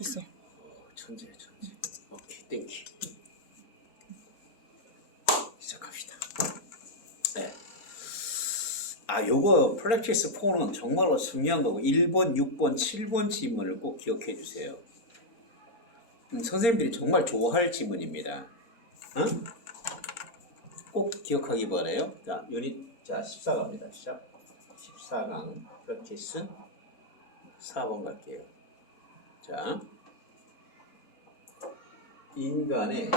있어. 천재. 오케이, 땡큐. 시작합시다. 네. 요거 프랙티스 4는 정말로 중요한 거고 1번, 6번, 7번 지문을 꼭 기억해 주세요. 선생님들이 정말 좋아할 지문입니다. 응? 꼭 기억하기 바라요. 자, 유닛 14강입니다. 시작. 14강 프랙티스 4번 갈게요. 자, 인간의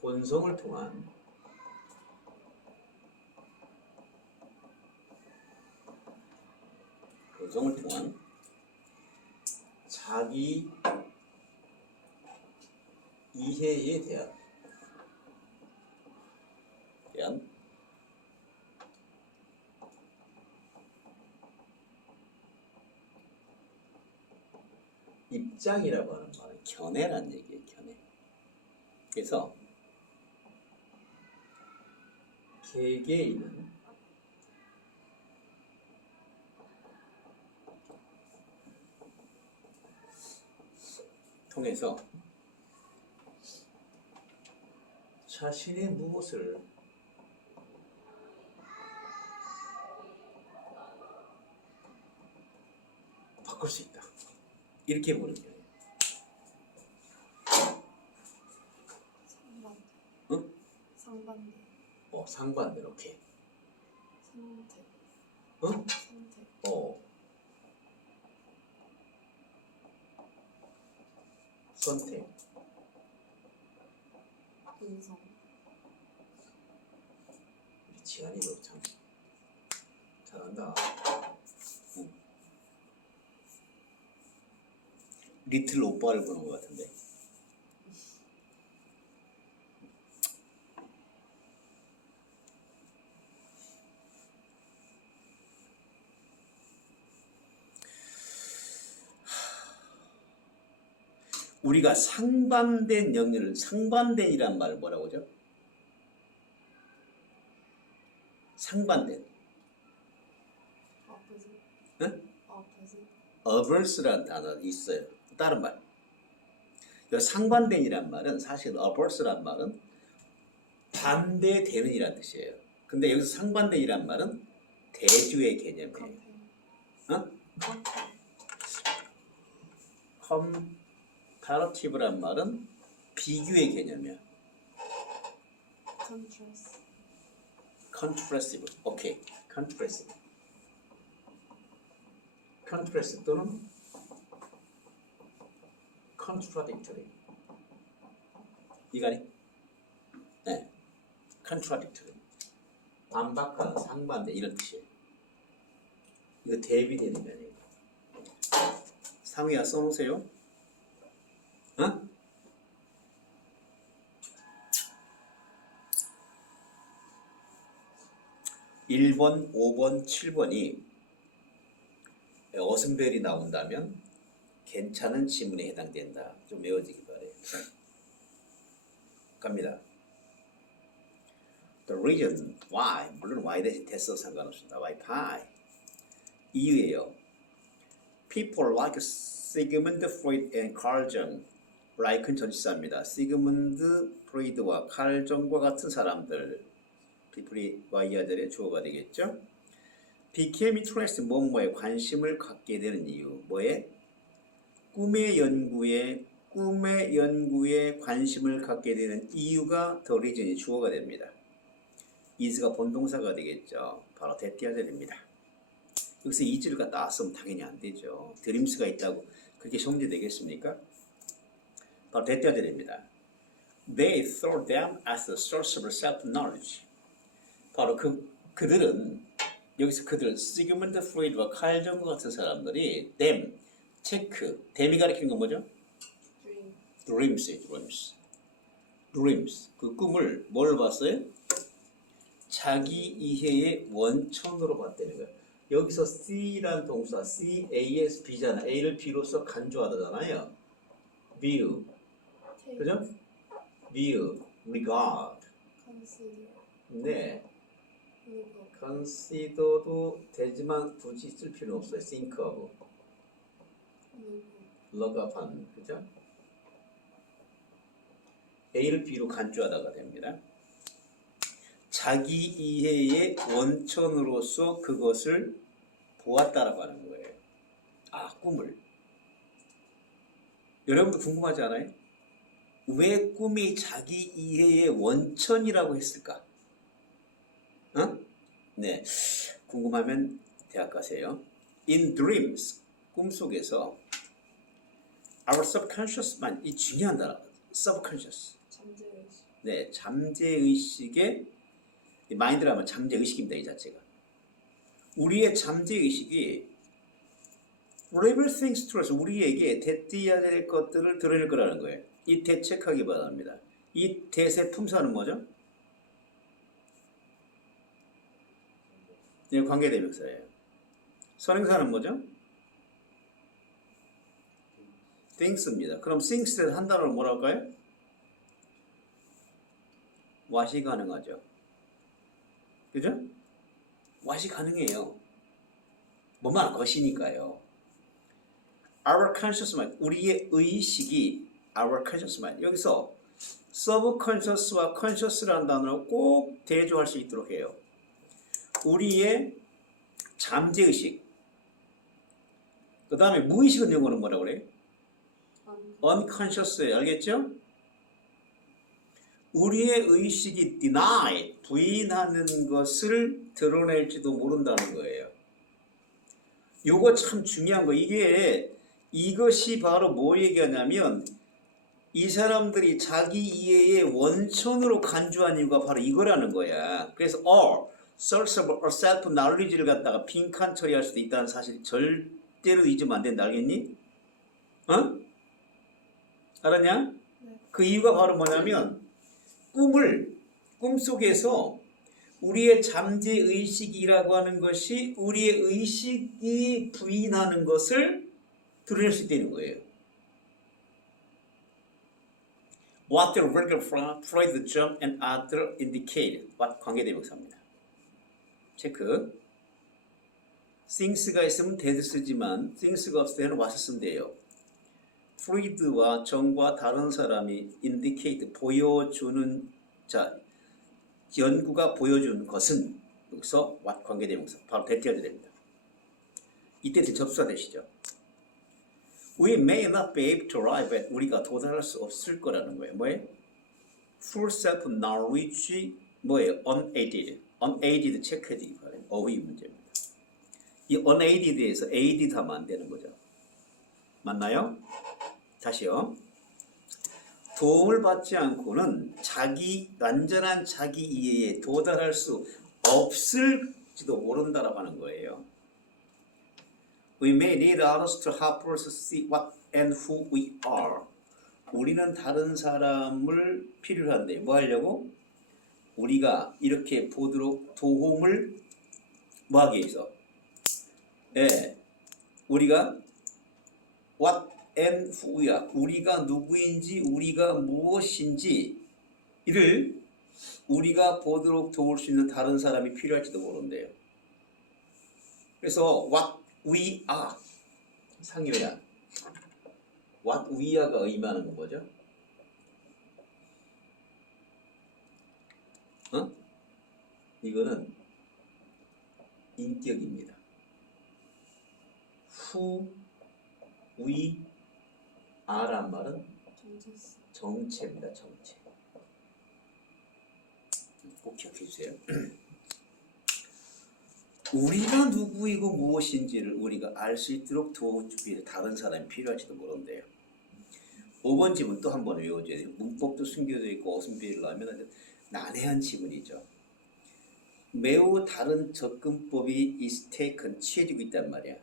본성을 통한 자기 이해에 대한 입장이라고 하는 말은 견해란 얘기예요. 견해. 그래서 개개인은 통해서 자신의 무엇을 바꿀 수 있다. 이렇게 보는 거예요. 상반대. 응? 상반대. 상반대로. 오케이. 선택. 응? 선택. 선택. 인성. 우리 지한이도 참 잘한다. 응. 리틀 오빠를 보는 것 같은데. 우리가 상반된 연륜을 상반된이란 말을 뭐라고 하죠? 상반된. opposite. 응? opposite. averse라는 단어 있어요. 다른 말. 상반된이란 말은 사실 averse란 말은 반대되는이란 뜻이에요. 근데 여기서 상반된이란 말은 대조의 개념이에요. comparative란 말은 비교의 개념이야. contrastive. 오케이. contrast 또는 contradictory. 이거니? 네. contradictory. 반박하는 상반대 이런 뜻이에요. 이거 대비되는 면이에요. 상위야 써놓으세요. 어? (1번) (5번) (7번이) 어순별이 나온다면 괜찮은 지문에 해당된다. 좀 외워지기 바래요. 갑니다. The reason why, 물론 why 대신 됐어 상관없습니다. why pie 이유예요. People like Sigmund Freud and Carl Jung. like은 전치사입니다. 시그문드 프로이드와 칼 정과 같은 사람들. people이 y자리의 주어가 되겠죠. became interested 뭐뭐에 관심을 갖게 되는 이유. 뭐에? 꿈의 연구에 관심을 갖게 되는 이유가 the reason이 주어가 됩니다. is가 본동사가 되겠죠. 바로 대띠아절입니다. 여기서 is를 갖다 쓰면 당연히 안 되죠. 드림스가 있다고 그렇게 정리되겠습니까? 바로 대띠아절입니다. They thought them as a source of self-knowledge. 바로 그들은 여기서 그들 시그문드 프로이드와 칼 정과 같은 사람들이 them 체크 them이 가리키는 건 뭐죠? dreams 그 꿈을 뭘 봤어요? 자기 이해의 원천으로 봤다는 거예요. 여기서 C란 동사 CASB잖아. A를 B로서 간주하다잖아요. view 그죠? view, regard 네 consider도 되지만 굳이 쓸 필요는 없어요. think of 러가판, 그죠? A를 B로 간주하다가 됩니다. 자기 이해의 원천으로서 그것을 보았다라고 하는 거예요. 아, 꿈을. 여러분도 궁금하지 않아요? 왜 꿈이 자기 이해의 원천이라고 했을까? 어? 네, 궁금하면 대학 가세요. In dreams, 꿈속에서 our subconscious mind, 이 중요한 단어, subconscious. 잠재의식. 네, 잠재의식의 마인드라면 잠재의식입니다, 이 자체가. 우리의 잠재의식이 reveal things to us, 우리에게 대띠해야 될 것들을 드러낼 거라는 거예요. 이 대책하기 바랍니다. 이 대세 품사는 뭐죠? 네, 관계대명사예요. 선행사는 뭐죠? things입니다. 그럼 things에 한 단어로 뭐라고 할까요? what이 가능하죠. 그죠? what이 가능해요. 뭐만 것이니까요. Our conscious mind, 우리의 의식이 our conscious mind. 여기서 subconscious와 conscious라는 단어로 꼭 대조할 수 있도록 해요. 우리의 잠재의식. 그 다음에 무의식은 영어로 뭐라고 그래요? unconscious예요. 알겠죠? 우리의 의식이 deny, 부인하는 것을 드러낼지도 모른다는 거예요. 요거 참 중요한 거. 이것이 바로 뭐 얘기하냐면 이 사람들이 자기 이해의 원천으로 간주한 이유가 바로 이거라는 거야. 그래서 source of self-knowledge를 갖다가 빈칸 처리할 수도 있다는 사실 절대로 잊으면 안 된다. 알겠니? 어? 알았냐? 네. 그 이유가 바로 뭐냐면 꿈속에서 우리의 잠재의식이라고 하는 것이 우리의 의식이 부인하는 것을 드러낼 수 있다는 거예요. What the regular Freud jump and other indicate. what 관계대명사입니다. 체크. things가 있으면 did 쓰지만 things가 없을 때는 what 쓰면 돼요. 프로이드와 정과 다른 사람이 indicate 보여주는 자 연구가 보여준 것은 여기서 what 관계대명사 바로 대티어야 됩니다. 이때 접수되시죠. We may not be able to arrive at 우리가 도달할 수 없을 거라는 거예요. 뭐예요? Full self knowledge 뭐예요? unaided. unaided 체크해주기 바랍니다. 어휘 문제입니다. 이 unaided에서 aided 하면 안 되는 거죠. 맞나요? 다시요. 도움을 받지 않고는 완전한 자기 이해에 도달할 수 없을지도 모른다라고 하는 거예요. We may need others to help us see what and who we are. 우리는 다른 사람을 필요로 한데 뭐 하려고? 우리가 이렇게 보도록 도움을 뭐 하기 위해서? 예, 우리가 what and who야. 우리가 누구인지 우리가 무엇인지 이를 우리가 보도록 도울 수 있는 다른 사람이 필요할지도 모른대요. 그래서 what we are 상효야. what we are가 의미하는 건 뭐죠? 이거는 인격입니다. who we are란 말은 정체입니다. 정체. 꼭 기억해 주세요. 우리가 누구이고 무엇인지를 우리가 알 수 있도록 도와주기 위해 다른 사람이 필요할지도 모른대요. 5번 지문 또 한 번 외워줘야 돼요. 문법도 숨겨져 있고 어순비를 하면 난해한 지문이죠. 매우 다른 접근법이 is taken, 취해지고 있단 말이야.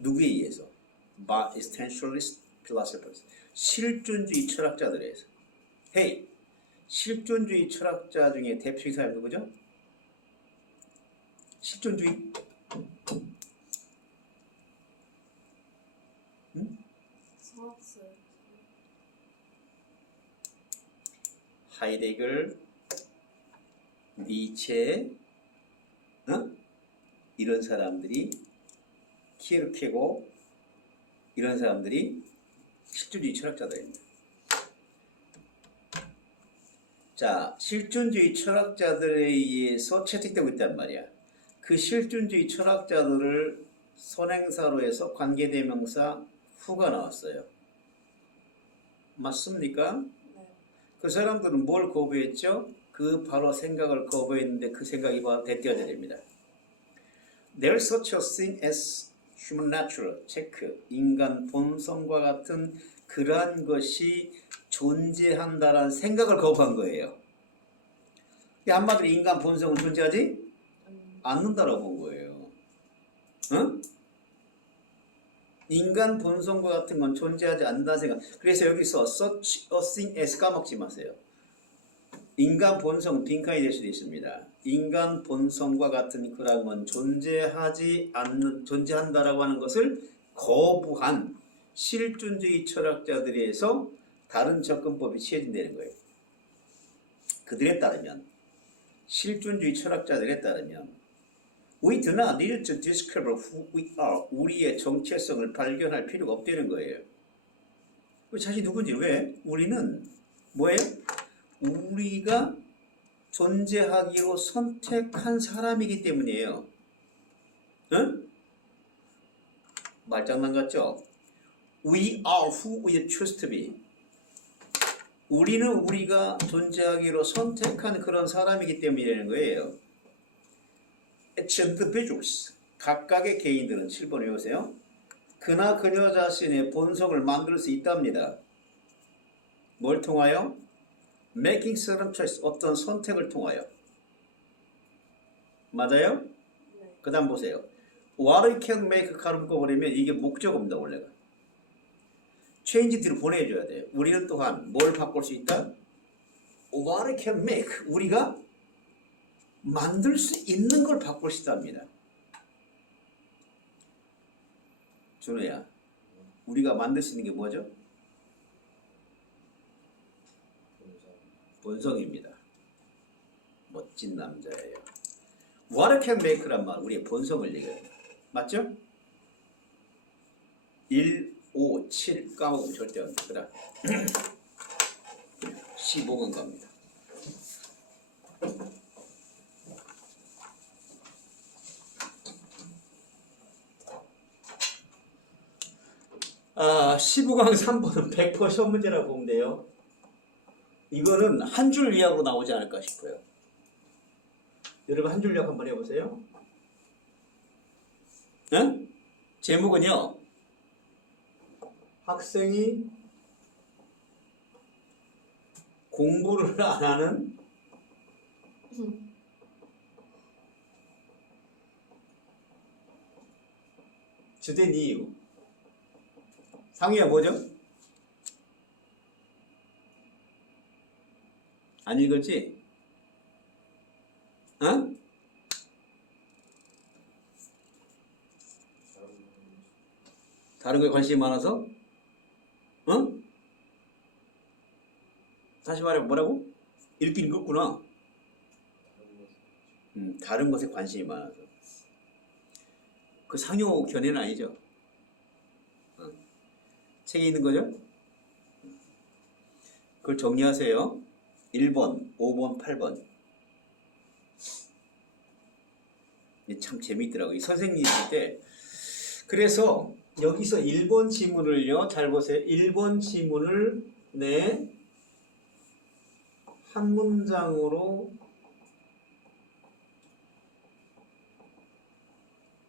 누구에 의해서? by existentialist philosophers. 실존주의 철학자들에 의해서. Hey, 실존주의 철학자 중에 대표적인 사람이 누구죠? 실존주의? 성학설. 하이데거, 니체, 이런 사람들이 키르케고 이런 사람들이 실존주의 철학자들입니다. 자, 실존주의 철학자들에 의해서 채택되고 있단 말이야. 그 실존주의 철학자들을 선행사로 해서 관계대명사 후가 나왔어요. 맞습니까? 네. 그 사람들은 뭘 거부했죠? 그 바로 생각을 거부했는데 그 생각이 바로 대띠아들입니다. There's such a thing as human nature. 체크. 인간 본성과 같은 그러한 것이 존재한다라는 생각을 거부한 거예요. 한마디로 인간 본성은 존재하지 않는다라고 본 거예요. 응? 인간 본성과 같은 건 존재하지 않는다는 생각. 그래서 여기서 such a thing as 까먹지 마세요. 인간 본성은 빈칸이 될 수도 있습니다. 인간 본성과 같은 그런 건 존재한다라고 하는 것을 거부한 실존주의 철학자들에서 다른 접근법이 취해진다는 거예요. 그들에 따르면, 실존주의 철학자들에 따르면 We do not need to discover who we are. 우리의 정체성을 발견할 필요가 없다는 거예요. 자신이 누군지 왜? 우리는 뭐예요? 우리가 존재하기로 선택한 사람이기 때문이에요. 응? 말장난 같죠? We are who we choose to be. 우리는 우리가 존재하기로 선택한 그런 사람이기 때문이라는 거예요. Each individuals. 각각의 개인들은 7번 외우세요. 그나 그녀 자신의 본성을 만들 수 있답니다. 뭘 통하여? Making certain choice. 어떤 선택을 통하여. 맞아요? 네. 그 다음 보세요. What we can make 가로 묶어버리면 이게 목적어입니다. 원래가. change 뒤로 보내줘야 돼요. 우리는 또한 뭘 바꿀 수 있다? What we can make. 우리가 만들 수 있는 걸 바꿀 수 있답니다. 준호야, 우리가 만들 수 있는 게 뭐죠? 본성입니다. 멋진 남자예요. What I can make란 말, 우리의 본성을 얘기해요. 맞죠? 1, 5, 7 까먹으면 절대 안 됩니다. 15번 갑니다. 아, 15강 3번은 100% 시험 문제라고 보면 돼요. 이거는 한 줄 이하로 나오지 않을까 싶어요. 여러분 한 줄 요약 한번 해보세요. 응? 제목은요. 학생이 공부를 안 하는 주된 이유. 상의가 뭐죠? 안 읽었지? 어? 다른 거에 관심이 많아서? 어? 다시 말해 뭐라고? 읽긴 읽었구나. 다른 것에 관심이 많아서. 그 상용 견해는 아니죠. 책에 있는 거죠? 그걸 정리하세요. 1번, 5번, 8번. 이게 참 재미있더라고요. 선생님이 있을 때. 그래서 여기서 1번 지문을요. 잘 보세요. 1번 지문을 한 문장으로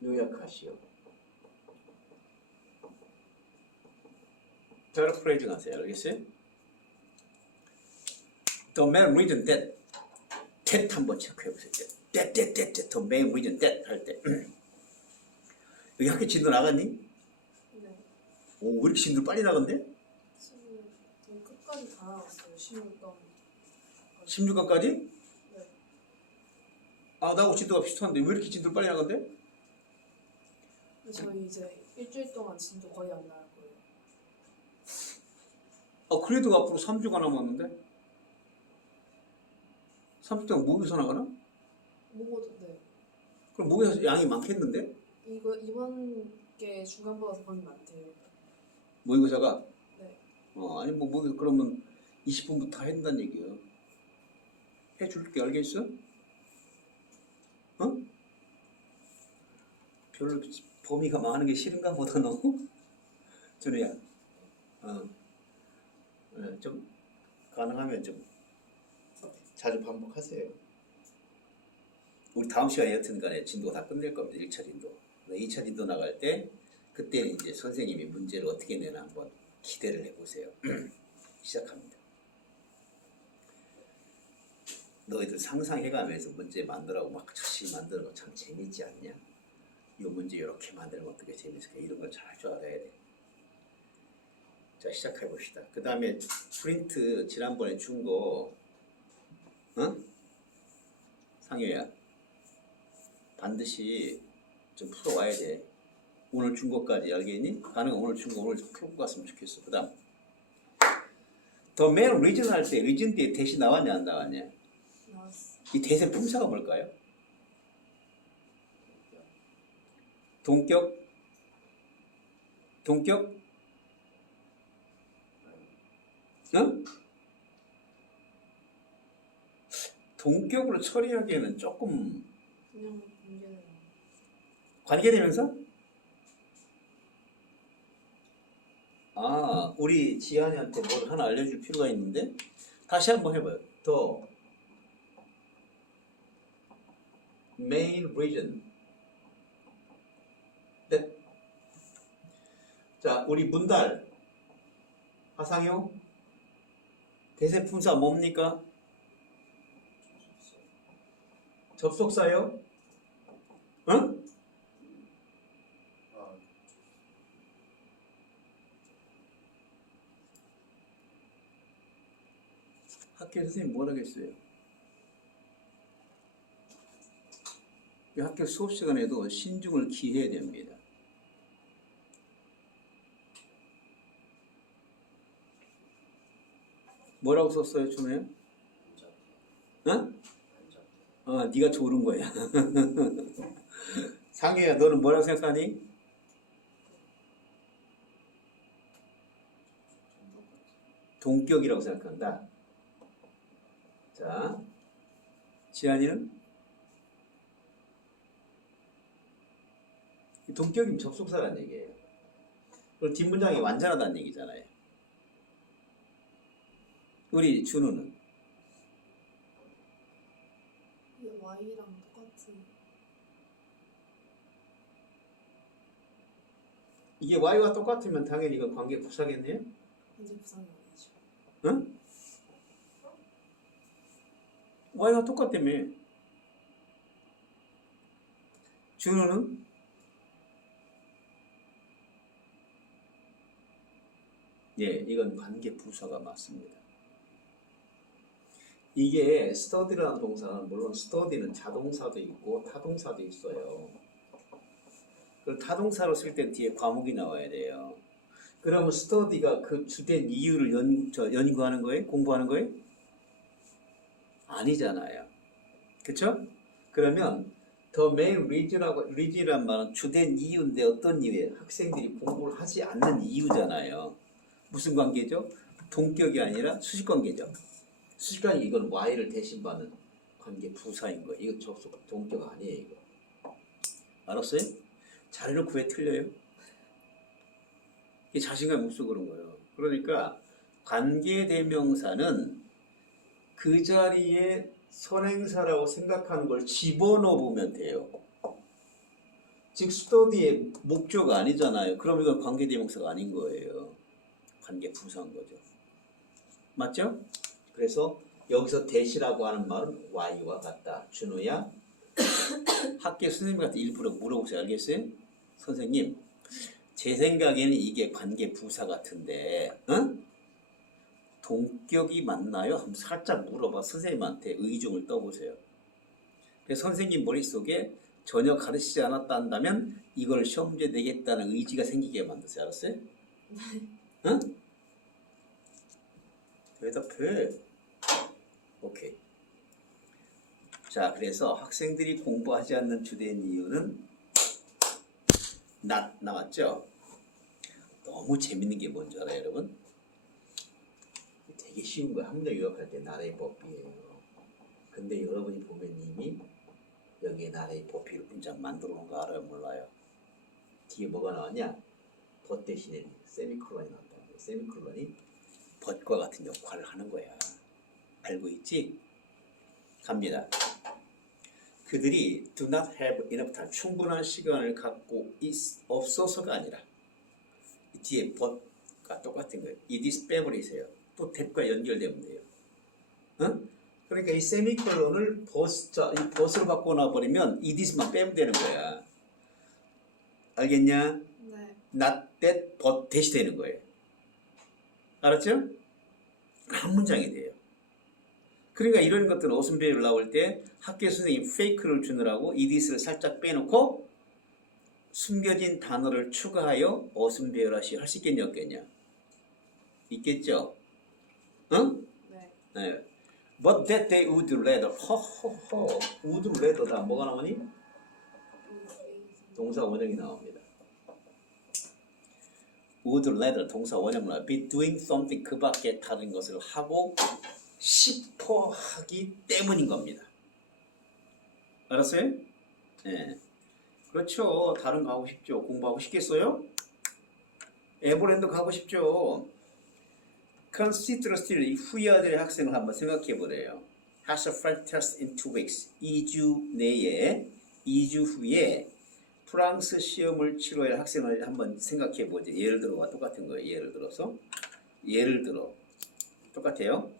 요약하시오. paraphrasing 하세요. 알겠어요? The main reason that 한번 체크해보세요. that the main reason that 할 때 여기 학교 진도 나갔니? 네. 오, 왜 이렇게 진도 빨리 나간대? 지금 되게 끝까지 다 나왔어요. 16강. 16강까지? 네. 아, 나하고 진도가 비슷한데 왜 이렇게 진도 빨리 나간대? 근데 저희 이제 일주일 동안 진도 거의 안 나올 거예요. 아, 그래도 앞으로 3주가 남았는데? 3주 동안 모의고사 나가나? 모고도 네. 그럼 모의고사 양이 많겠는데? 이번 게 중간보다 더 많이 많대요. 모의고사가? 네. 아니 뭐 그러면 20분부터 다 해준다는 얘기야. 해줄게, 알겠어? 어? 별로 범위가 많은 게 싫은가 보다 너. 준우야. 좀 가능하면 좀 자주 반복하세요. 우리 다음 시간에 여튼 간에 진도가 다 끝낼 겁니다. 1차 진도. 2차 진도 나갈 때 그때는 이제 선생님이 문제를 어떻게 내나 한번 기대를 해보세요. 시작합니다. 너희들 상상해가면서 문제 만들라고 막 열심히 만드는 거 참 재밌지 않냐? 이 문제 이렇게 만들면 어떻게 재밌을까? 이런 걸 잘 줄 알아야 돼. 자, 시작해 봅시다. 그 다음에 프린트 지난번에 준 거, 상효야, 반드시 좀 풀어와야 돼. 오늘 준 거까지 알겠니? 가능한 오늘 준 거 오늘 풀고 갔으면 좋겠어. 그 다음 더 맨 리전 할 때 리전 뒤에 대시 나왔냐 안 나왔냐? 나왔어. 이 대세 품사가 뭘까요? 동격? 응? 동격으로 처리하기에는 조금 그냥 문제는 관계대명사? 우리 지한이한테 뭘 하나 알려줄 필요가 있는데 다시 한번 해봐요. 더 main region. 네. 자, 우리 문달 하상효 대세품사 뭡니까? 접속사요? 응? 학교 선생님 뭘 하겠어요? 이 학교 수업 시간에도 신중을 기해야 됩니다. 뭐라고 썼어요, 준호야? 응? 네가 조른 거야. 상혜야, 너는 뭐라고 생각하니? 동격이라고 생각한다. 자, 지한이는? 동격이면 접속사라는 얘기예요. 그리고 뒷문장이 완전하다는 얘기잖아요. 우리 준우는? 이게 Y랑 똑같은. 이게 Y와 똑같으면 당연히 이건 관계 부사겠네요? 현재 부상이 아니죠. 응? Y와 똑같다며. 준우는? 예, 이건 관계 부사가 맞습니다. 이게 study라는 동사는 물론 study는 자동사도 있고 타동사도 있어요. 그 타동사로 쓸 때 뒤에 과목이 나와야 돼요. 그러면 study가 그 주된 이유를 연구하는 거예요? 공부하는 거예요? 아니잖아요. 그쵸? 그러면 the main reason이란 말은 주된 이유인데 어떤 이유예요? 학생들이 공부를 하지 않는 이유잖아요. 무슨 관계죠? 동격이 아니라 수식관계죠. 수식관계 이건 Y를 대신 받는 관계 부사인 거예요. 이거 접속 동격 아니에요. 이거. 알았어요? 잘 해놓고 왜 틀려요? 이게 자신감이 없어 그런 거예요. 그러니까 관계대명사는 그 자리에 선행사라고 생각하는 걸 집어넣어 보면 돼요. 즉 스터디의 목조가 아니잖아요. 그럼 이건 관계대명사가 아닌 거예요. 관계부사인 거죠. 맞죠? 그래서 여기서 대시라고 하는 말은 Y와 같다. 준호야, 학교 선생님한테 일부러 물어보세요. 알겠어요? 선생님, 제 생각에는 이게 관계부사 같은데 동격이 맞나요? 한번 살짝 물어봐. 선생님한테 의중을 떠보세요. 그래서 선생님 머릿속에 전혀 가르치지 않았다 한다면 이걸 시험 문제 내겠다는 의지가 생기게 만드세요. 알았어요? 응? 대답해. 오케이. 자, 그래서 학생들이 공부하지 않는 주된 이유는 not 나왔죠? 더 너무 재밌는 게 뭔지 알아요, 여러분? 되게 쉬운 거예요. 학문적 유학할 때 나라의 법이에요. 근데 여러분이 보면 이미 여기에 나라의 법이 문장 만들어 놓은 거 알아요, 몰라요? 뒤에 뭐가 나왔냐? 벗 대신에 세미콜론이 나온다고. 세미콜론이 벗과 같은 역할을 하는 거야. 알고 있지? 갑니다. 그들이 do not have enough time, 충분한 시간을 갖고 없어서가 아니라 뒤에 벗과 똑같은 거예요. it is 빼버리세요. 또 that과 연결되면 돼요. 어? 그러니까 이 세미콜론을 이 벗으로 바꿔놔버리면 it is만 빼면 되는 거야. 알겠냐? 네. not that, but that이 되는 거예요. 알았죠? 한 문장이 돼요. 그러니까 이런 것들은 어순배열 나올 때 학교 선생님이 페이크를 주느라고 it is를 살짝 빼놓고 숨겨진 단어를 추가하여 어순배열하시 할 수 있겠냐 없겠냐? 있겠죠? 응? 네. 네. But that they would rather. 허허허. would rather다. 뭐가 나오니? 동사 원형이 나옵니다. would rather 동사 원형으로 나와. be doing something 그 밖에 다른 것을 하고 싶어 하기 때문인 겁니다. 알았어요? 네. 그렇죠. 다른 거 하고 싶죠. 공부하고 싶겠어요? 에버랜드 가고 싶죠. Consider still 이 후이아들의 학생을 한번 생각해 보래요. Has a French test in 2 weeks. 2주 내에 2주 후에 프랑스 시험을 치러야 할 학생을 한번 생각해 보죠. 예를 들어와 똑같은 거예요. 예를 들어 똑같아요.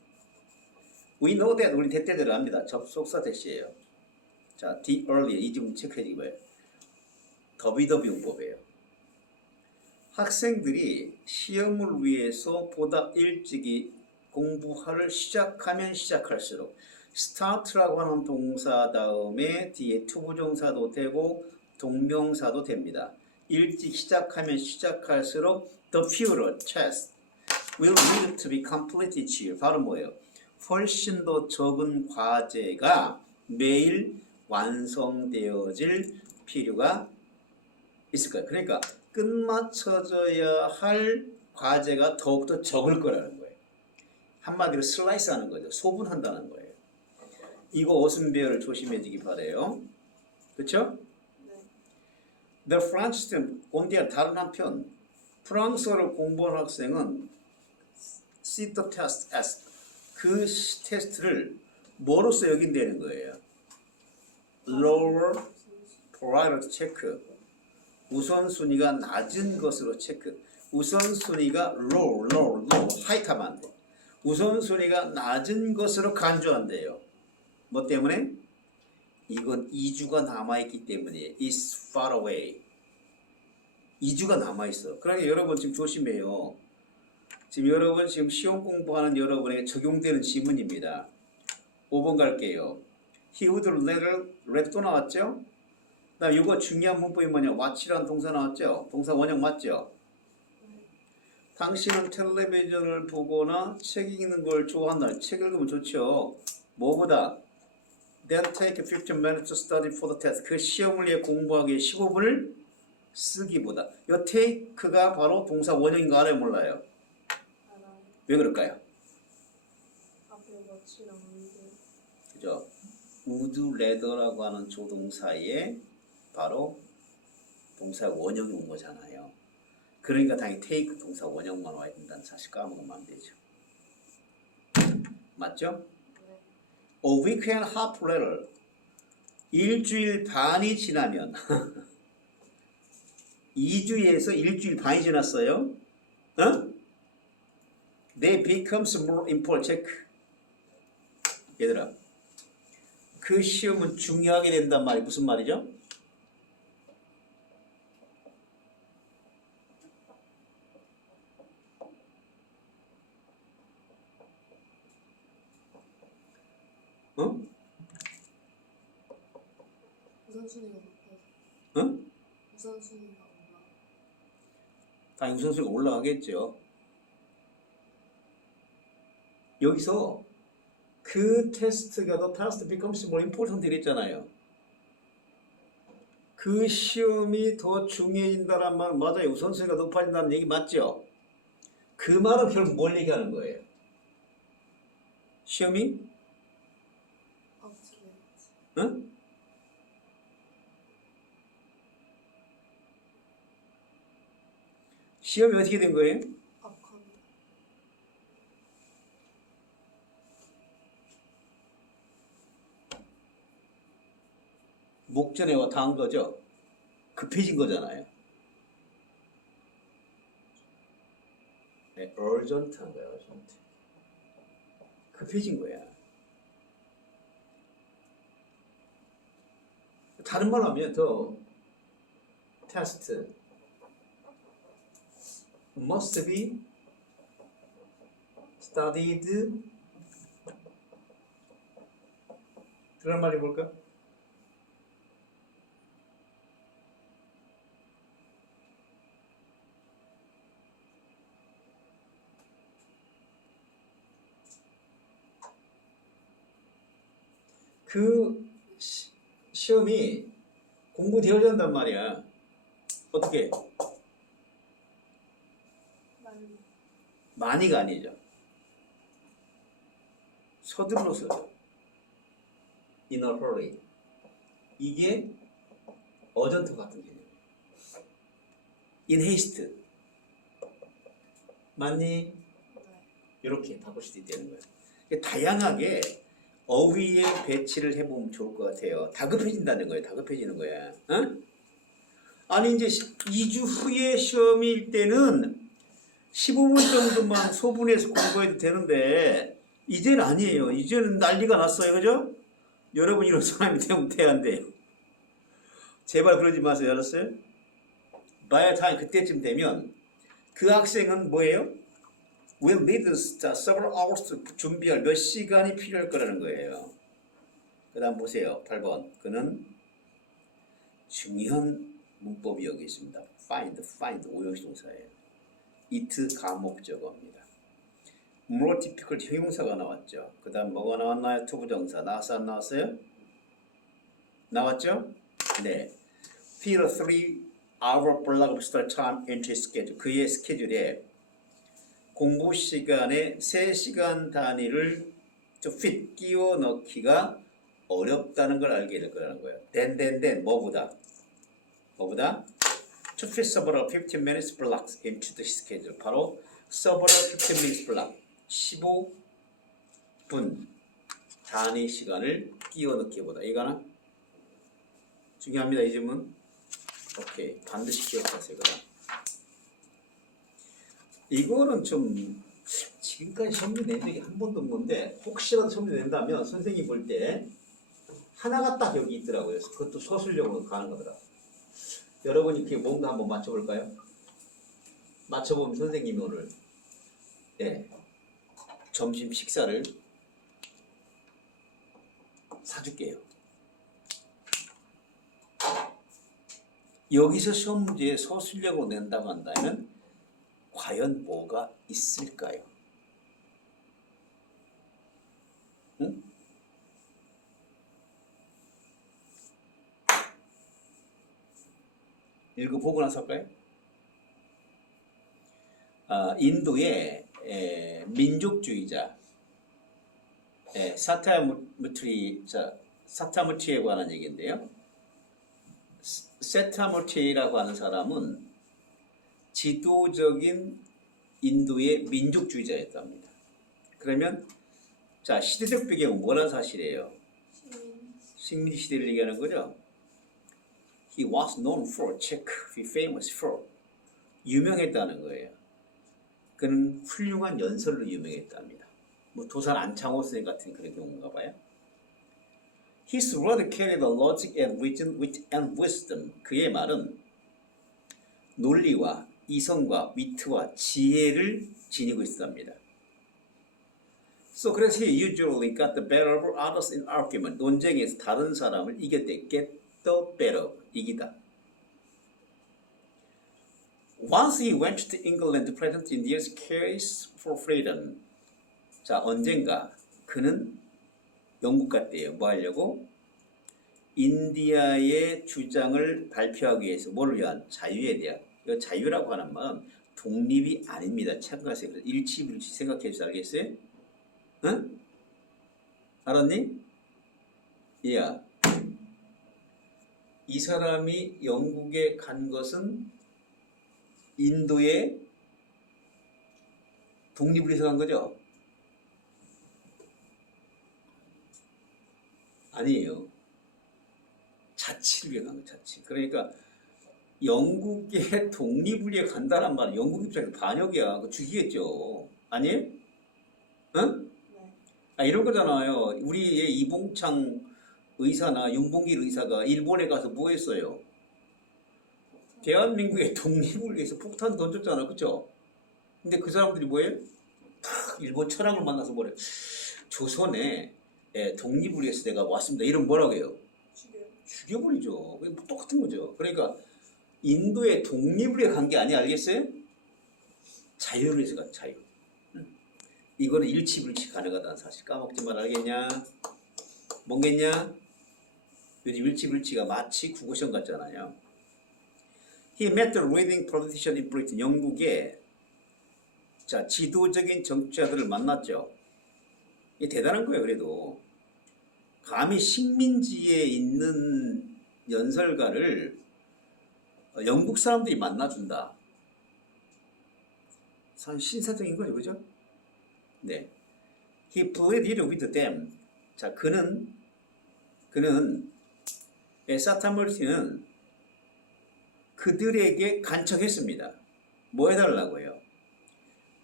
We know that 우리 대대대로 합니다. 접속사 대시예요. 자, the earlier 이 좀 체크해 주기 봐요. WW 용법이에요. 학생들이 시험을 위해서 보다 일찍이 공부를 시작하면 시작할수록 start라고 하는 동사 다음에 뒤에 투부정사도 되고 동명사도 됩니다. 일찍 시작하면 시작할수록 the future test will need to be complete each year. 바로 뭐예요? 훨씬 더 적은 과제가 매일 완성되어질 필요가 있을 거예요. 그러니까 끝마쳐져야 할 과제가 더욱더 적을 거라는 거예요. 한마디로 슬라이스 하는 거죠. 소분한다는 거예요. 이거 어순배열 조심해지기 바래요. 그렇죠? 네. The French student, 온디안 다른 한편 프랑스어를 공부한 학생은 see the test as 그 테스트를 뭐로써 여긴다는 거예요? Lower priority check. 우선순위가 낮은 것으로 체크. 우선순위가 low, 하이트하면 안 돼. 우선순위가 낮은 것으로 간주한대요. 뭐 때문에? 이건 2주가 남아있기 때문이에요. It's far away. 2주가 남아있어. 그러니까 여러분 지금 조심해요. 지금 시험 공부하는 여러분에게 적용되는 지문입니다. 5번 갈게요. He would rather 또 나왔죠? 나 이거 중요한 문법이 뭐냐? watch라는 동사 나왔죠? 동사 원형 맞죠? 당신은 텔레비전을 보거나 책 읽는 걸 좋아한다. 책 읽으면 좋죠. 뭐보다? Then take 15 minutes to study for the test. 그 시험을 위해 공부하기에 15분을 쓰기보다. 이 take가 바로 동사 원형인 거 알아요? 몰라요? 알아요. 왜 그럴까요? 앞에 워치랑 위드. 그죠? would rather라고 하는 조동사에 바로 동사 원형이 온 거잖아요. 그러니까 당연히 take 동사 원형만 와야 된다는 사실 까먹으면 안 되죠. 맞죠? 네. A week and a half later, 일주일 반이 지나면 2주에서 일주일 반이 지났어요. 어? They becomes more important. check. 얘들아, 그 시험은 중요하게 된단 말이 무슨 말이죠? 어? 우선순위가 높아서. 어? 우선순위가 올라. 당연히 우선순위가 올라가겠죠. 여기서 그 테스트가 the task becomes more important 이랬잖아요. 그 시험이 더 중요해진다는 말 맞아요. 우선순위가 높아진다는 얘기 맞죠? 그 말은 결국 뭘 얘기하는 거예요? 시험이 업그레이드. 응? 시험이 어떻게 된 거예요? 업컨. 목전에와 다한 거죠. 급해진 거잖아요. 네, urgent한 거야, urgent. 급해진 거야. 다른 말로 하면 더 test must be studied. 그런 말이 뭘까? 그 시험이 공부되어야 한단 말이야. 어떻게? 많이. 많이가 아니죠. 서둘러서죠. In a hurry. 이게 어전트 같은 개념이에요. In haste. 맞니? 네. 이렇게 바꿀 수도 있다는 거예요. 다양하게 어휘의 배치를 해보면 좋을 것 같아요. 다급해진다는 거예요. 다급해지는 거야. 어? 아니 이제 2주 후에 시험일 때는 15분 정도만 소분해서 공부해도 되는데 이제는 아니에요. 이제는 난리가 났어요. 그죠? 여러분 이런 사람이 되면 돼야 안 돼요. 제발 그러지 마세요. 알았어요? by the time 그때쯤 되면 그 학생은 뭐예요? will need several hours 준비할 몇 시간이 필요할 거라는 거예요. 그 다음 보세요. 8번. 그는 중요한 문법이 여기 있습니다. find 오형식동사예요. it 가목적어입니다. more difficult 형용사가 나왔죠. 그 다음 뭐가 나왔나요? 투부정사. 나왔어요? 안 나왔어요? 나왔죠? 네. fit a 3-hour block of study time into his schedule. 그의 스케줄에 공부 시간에 3시간 단위를 fit 끼워 넣기가 어렵다는 걸 알게 될 거라는 거예요. then 뭐보다? to fit several 15 minutes blocks into the schedule. 바로 several 15 minutes block 15분 단위 시간을 끼워 넣기보다. 이거나 중요합니다. 이 질문. 오케이. 반드시 기억하세요. 이거는 좀 지금까지 시험지 낸 적이 한 번도 없는데 혹시라도 시험지 낸다면 선생님 볼 때 하나가 딱 여기 있더라고요. 그것도 서술형으로 가는 거더라. 여러분이 그게 뭔가 한번 맞춰볼까요? 맞춰보면 선생님이 오늘 점심 식사를 사줄게요. 여기서 시험 문제에 서술형으로 낸다고 한다면 과연 뭐가 있을까요? 응? 읽어보고 나서 할까요? 인도의 민족주의자 사타무티에 관한 얘기인데요. 사타무티라고 하는 사람은 지도적인 인도의 민족주의자였답니다. 그러면 자 시대적 배경은 뭐라는 사실이에요? 식민 시대를 얘기하는 거죠. He was known for check, famous for 유명했다는 거예요. 그는 훌륭한 연설로 유명했답니다. 뭐 도산 안창호 선생 같은 그런 경우인가 봐요. His word carried the logic and reason and wisdom. 그의 말은 논리와 이성과 위트와 지혜를 지니고 있답니다. So 그래서 he usually got the better of others in argument. 논쟁에서 다른 사람을 이겼대. Get the better. 이기다. Once he went to England to present India's case for freedom. 자, 언젠가 그는 영국 갔대요. 뭐 하려고? 인디아의 주장을 발표하기 위해서 뭐를 위한? 자유에 대한. 이 자유라고 하는 말은 독립이 아닙니다. 참가세요. 일치불치 생각해 주세요. 알겠어요? 응? 알았니? 야, 이 사람이 영국에 간 것은 인도에 독립을 위해서 간 거죠? 아니에요. 자치를 위해 간 거예요. 자치. 그러니까 영국의 독립을 위해 간다는 말은 영국 입장에서 반역이야. 그 죽이겠죠. 아니에요? 응? 네. 아, 이런 거잖아요. 우리의 이봉창 의사나 윤봉길 의사가 일본에 가서 뭐 했어요? 대한민국의 독립을 위해서 폭탄 던졌잖아. 그쵸? 근데 그 사람들이 뭐예요? 탁 일본 천황을 만나서 뭐래? 조선에 독립을 위해서 내가 왔습니다. 이런 뭐라고 해요? 죽여요. 죽여버리죠. 똑같은 거죠. 그러니까 인도의 독립을 위해 간 게 아니야. 알겠어요? 자유를 위해서 간 자유. 이거는 일치불치 가능하다는 사실 까먹지 말 알겠냐? 뭔겠냐? 요즘 일치불치가 마치 국어시험 같잖아요. He met the leading politician in Britain. 영국의 자 지도적인 정치자들을 만났죠. 이게 대단한 거예요. 그래도 감히 식민지에 있는 연설가를 영국 사람들이 만나준다. 참 신사적인 거죠, 그죠? 네. He pleaded with them. 자, 그는 사타머티는 그들에게 간청했습니다. 뭐 해달라고요?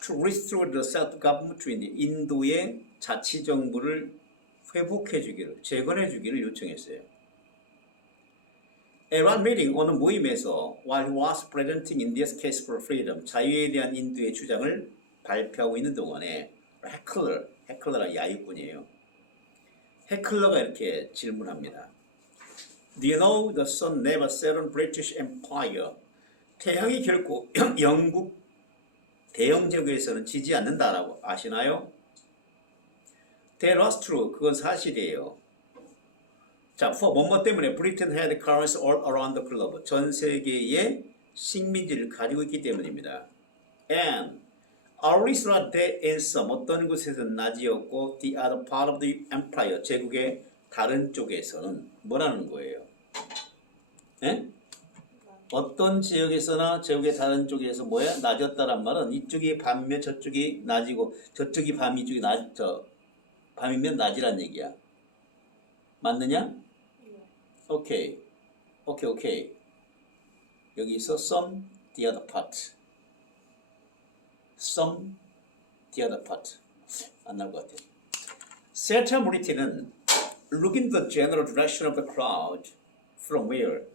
To restore the self-government in 인도의 자치정부를 회복해주기를, 재건해주기를 요청했어요. At one meeting, 어느 모임에서 while he was presenting India's case for freedom, 자유에 대한 인도의 주장을 발표하고 있는 동안에 헤클러가 야유꾼이에요. 헤클러가 이렇게 질문합니다. Do you know the sun never set on British Empire? 태양이 결코 영국 대영 제국에서는 지지 않는다라고 아시나요? That was true. 그건 사실이에요. 자, 뭐뭐 때문에 Britain had colonies all around the globe. 전 세계에 식민지를 가지고 있기 때문입니다. And Arisra de in some 어떤 곳에서는 낮이었고 the other part of the empire 제국의 다른 쪽에서는 뭐라는 거예요? 예? 어떤 지역에서나 제국의 다른 쪽에서 뭐야? 낮았다란 말은 이쪽이 밤이면 저쪽이 낮이고 저쪽이 밤 이쪽이 밤이면 낮이란 얘기야. 맞느냐? 네. 오케이. 여기서 some the other part. some the other part. 안 나올 것 같아. Certainty는 look in the general direction of the crowd. From where?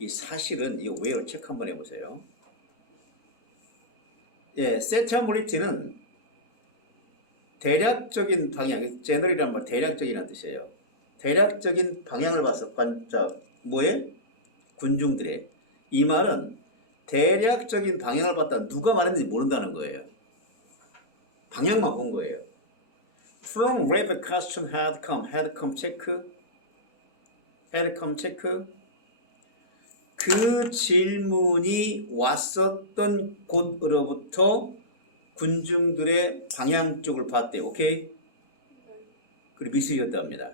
이 사실은 이 where 체크 한번 해보세요. 예, certainty는 대략적인 방향, general이란 말 대략적이라는 뜻이에요. 대략적인 방향을 봐서 뭐에? 군중들의. 이 말은 대략적인 방향을 봤다 누가 말했는지 모른다는 거예요. 방향만 본 거예요. From where the question had come 체크. 그 질문이 왔었던 곳으로부터 군중들의 방향 쪽을 봤대요. 오케이? 그리고 미술이었다 합니다.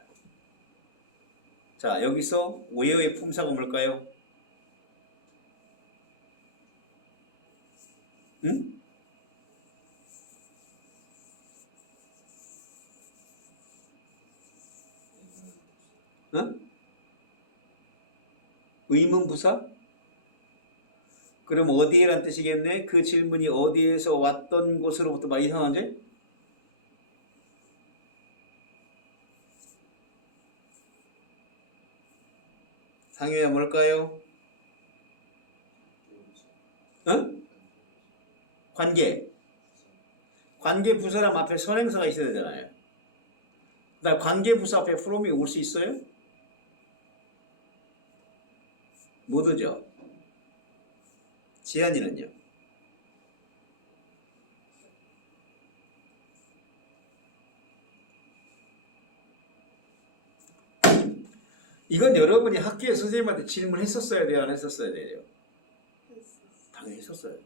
자, 여기서 where의 품사가 뭘까요? 응? 응? 의문부사? 그럼 어디에란 뜻이겠네? 그 질문이 어디에서 왔던 곳으로부터 막 이상하지? 상효야 뭘까요? 응? 관계 부사람 앞에 선행사가 있어야 되잖아요. 나 관계 부사 앞에 from이 올 수 있어요? 못 오죠. 지한이는요? 이건 여러분이 학교에 선생님한테 질문했었어야 돼요, 안 했었어야 돼요? 당연히 했었어요.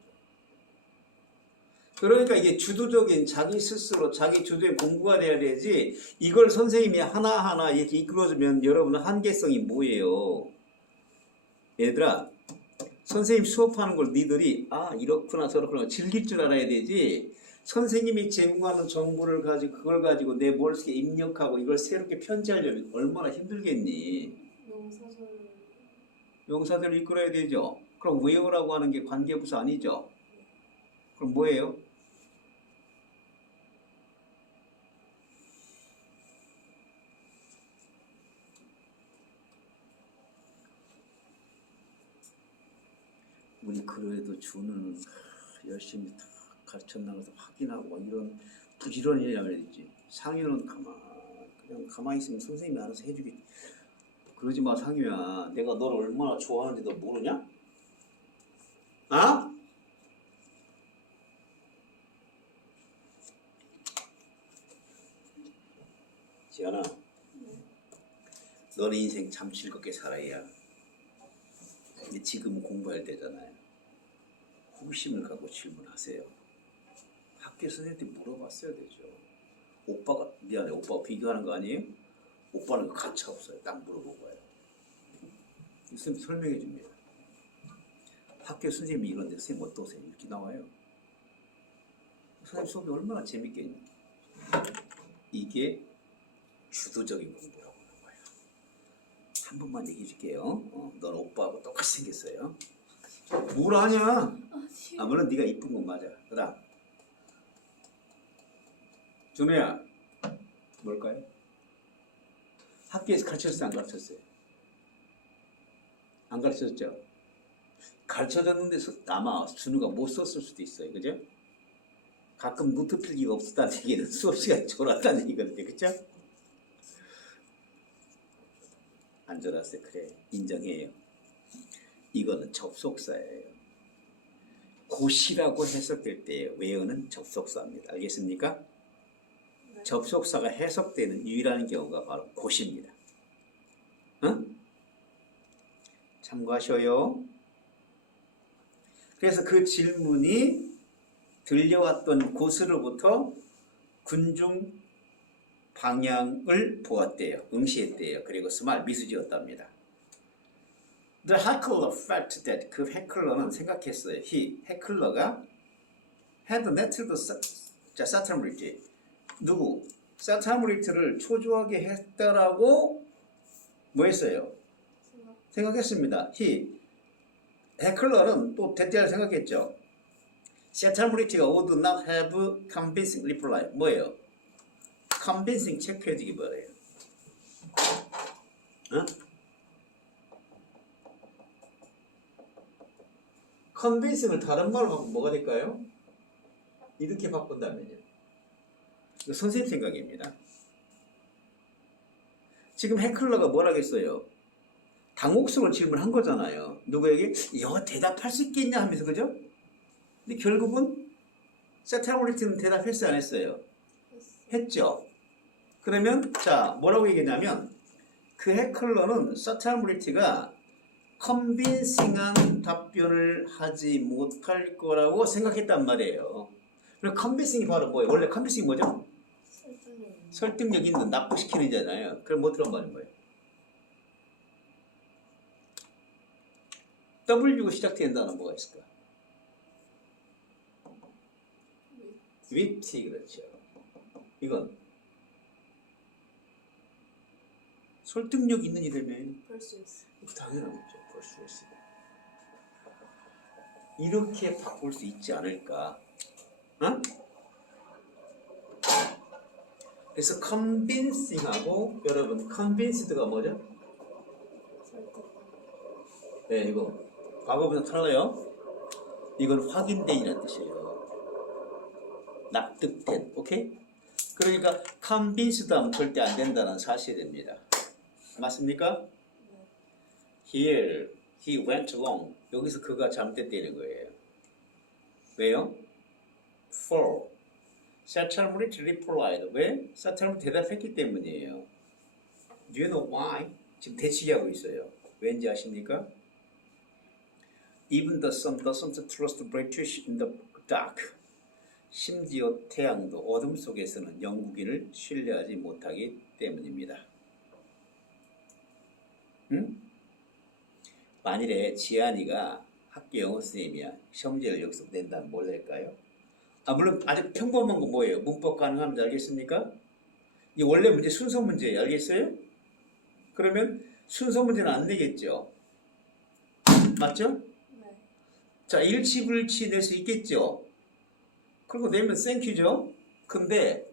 그러니까 이게 주도적인 자기 스스로 자기 주도의 공부가 돼야 되지, 이걸 선생님이 하나하나 이렇게 이끌어주면 여러분은 한계성이 뭐예요? 얘들아, 선생님 수업하는 걸 니들이 이렇구나 저렇구나 즐길 줄 알아야 되지, 선생님이 제공하는 정보를 가지고 그걸 가지고 내 머릿속에 입력하고 이걸 새롭게 편집하려면 얼마나 힘들겠니? 명사절 용사들을 이끌어야 되죠. 그럼 외우라고 하는 게 관계부사 아니죠? 그럼 뭐예요? 우리 그래도 주는 열심히 다 가르쳐 나가서 확인하고 이런 부지런이라고 해야지. 상의는 그냥 가만히 있으면 선생님이 알아서 해주겠지. 그러지 마, 상의야. 내가 널 얼마나 좋아하는지 너 모르냐? 아? 지연아, 너네 인생 참 즐겁게 살아야. 근데 지금 공부할 때잖아요. 호기심을 갖고 질문하세요. 학교 선생님한테 물어봤어야 되죠. 오빠가, 미안해, 오빠가 비교하는 거 아니에요? 오빠는 그 가차 없어요. 딱 물어보고요. 선생님 설명해 줍니다. 학교 선생님이 이런데 선생님 어떠세요? 이렇게 나와요. 선생님 수업이 얼마나 재밌겠냐. 이게 주도적인 공부라고 하는 거예요. 한 번만 얘기해 줄게요. 넌 오빠하고 똑같이 생겼어요. 뭘 아냐? 물론 네가 이쁜 건 맞아. 그다음 준우야, 뭘까요? 학교에서 가르쳤어요, 안 가르쳤어요? 안 가르쳤죠? 가르쳐줬는데 아마 준우가 못 썼을 수도 있어요, 그죠? 가끔 노트 필기가 없었다는 얘기는 수업 시간에 졸았다는 얘기거든요, 그죠? 안 졸았어요. 그래, 인정해요. 이거는 접속사예요. 고시라고 해석될 때 외우는 접속사입니다. 알겠습니까? 네. 접속사가 해석되는 유일한 경우가 바로 고시입니다. 응? 참고하셔요. 그래서 그 질문이 들려왔던 곳으로부터 군중 방향을 보았대요. 응시했대요. 그리고 스마일 미소 지었답니다. The heckler felt that 그 해클러는 생각했어요. 해클러가 had netted 사타무리티. 누구? 사타무리티를 초조하게 했다라고 뭐 했어요? 생각했습니다. 해클러는 또 대체할 생각했죠. 사타무리티가 would not have convincing reply. 뭐예요? convincing 체크해주기 바래요. convincing을 다른 말로 바꾸면 뭐가 될까요? 이렇게 바꾼다면요. 이거 선생님 생각입니다. 지금 해클러가 뭐라겠어요? 당혹스러운 질문을 한 거잖아요. 누구에게? 이거 대답할 수 있겠냐 하면서, 그죠? 근데 결국은 사타무리티는 대답했어요, 안 했어요? 했죠. 그러면 자, 뭐라고 얘기했냐면 그 해클러는 사타무리티가 컨빈싱한 답변을 하지 못할 거라고 생각했단 말이에요. 그럼 컨빈싱이 바로 뭐예요? 원래 컨빈싱이 뭐죠? 설득력 있는, 납득시키는 잖아요. 그럼 뭐 들어간 말인 거예요? W가 시작되는 단어 뭐가 있을까? 위티, 그렇죠. 이건 설득력 있는 이라면 당연한 거죠. persuasive. 이렇게 바꿀 수 있지 않을까? 어? 그래서 convincing하고 여러분 convinced가 뭐죠? 네, 이거 과거보다 달라요. 이건 확인된이라는 뜻이에요. 납득된, 오케이? 그러니까 convinced 하면 절대 안 된다는 사실입니다. 맞습니까? Here, he went wrong. 여기서 그가 잘못됐다는 거예요. 왜요? For. 사찰물이 replied. 왜? 사찰물이 대답했기 때문이에요. Do you know why? 지금 대치기 하고 있어요. 왠지 아십니까? Even the sun doesn't trust British in the dark. 심지어 태양도 어둠 속에서는 영국인을 신뢰하지 못하기 때문입니다. 응? 만일에 지한이가 학교 영어 선생님이야. 시험 문제를 여기서 낸다면 뭘 낼까요? 물론 아주 평범한 거 뭐예요? 문법 가능한지 알겠습니까? 이 원래 문제 순서 문제예요. 알겠어요? 그러면 순서 문제는 안 되겠죠. 맞죠? 네. 자, 일치불치 낼 수 있겠죠. 그리고 내면 땡큐죠. 근데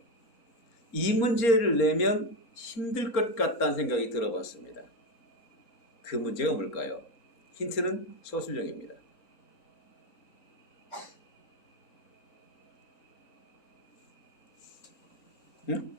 이 문제를 내면 힘들 것 같다는 생각이 들어봤습니다. 그 문제가 뭘까요? 힌트는 서술형입니다. 응?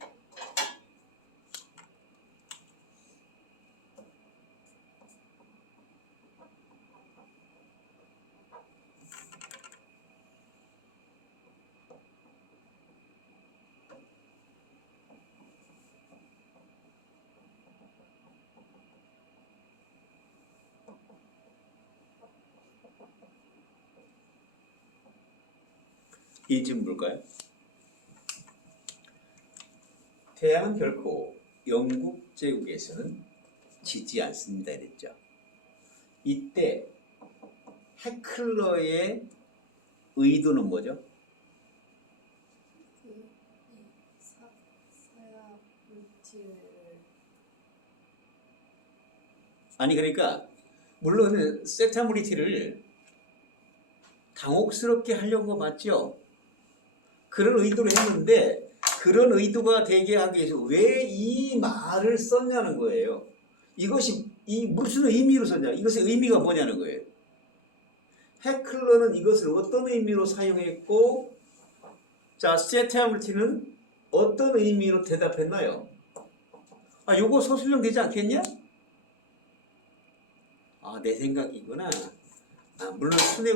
이 질문 뭘까요? 태양은 결코 영국 제국에서는 지지 않습니다. 이랬죠. 이때 해클러의 의도는 뭐죠? 사야 물질을 아니 그러니까 물론 세타브리티를 당혹스럽게 하려고 맞죠. 그런 의도로 했는데 그런 의도가 되게 하기 위해서 왜 이 말을 썼냐는 거예요. 이것이 무슨 의미로 썼냐? 이것의 의미가 뭐냐는 거예요. 해클러는 이것을 어떤 의미로 사용했고, 자, 세타브리티는 어떤 의미로 대답했나요? 요거 서술형 되지 않겠냐? 내 생각이구나. 물론 순회